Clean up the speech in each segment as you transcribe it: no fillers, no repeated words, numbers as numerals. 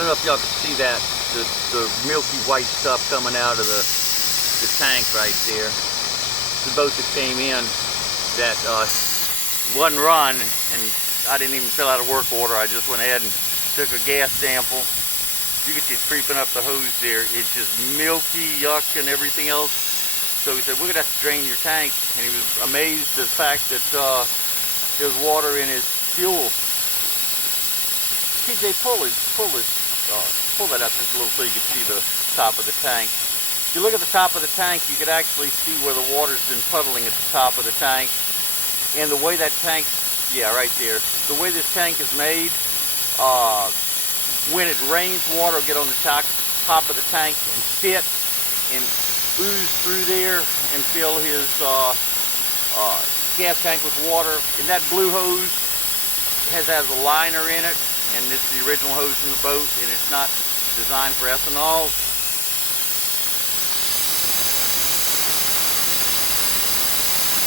don't know if y'all can see that, the milky white stuff coming out of the tank right there. The boat that came in that one run, and I didn't even fill out a work order. I just went ahead and took a gas sample. You can see it's creeping up the hose there. It's just milky, yuck, and everything else. So he said, we're gonna have to drain your tank. And he was amazed at the fact that there was water in his fuel. TJ, pull that up just a little so you can see the top of the tank. If you look at the top of the tank, you could actually see where the water's been puddling at the top of the tank. And the way that tank, yeah, right there. The way this tank is made, when it rains, water will get on the top of the tank and sit and ooze through there and fill his gas tank with water. And that blue hose has a liner in it, and it's the original hose from the boat, and it's not designed for ethanol.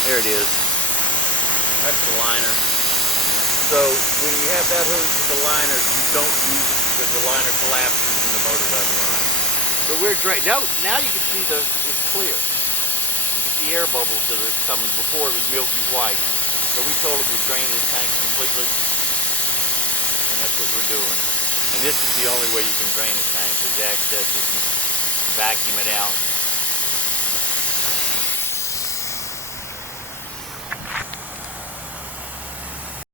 There it is. That's the liner. So when you have that hose with the liner, you don't use it because the liner collapses and the motor doesn't run. So we're draining. Now you can see it's clear. You can see air bubbles that are coming. Before it was milky white. So we told him we'd drain his tank completely. And that's what we're doing. And this is the only way you can drain a tank, is access it and vacuum it out.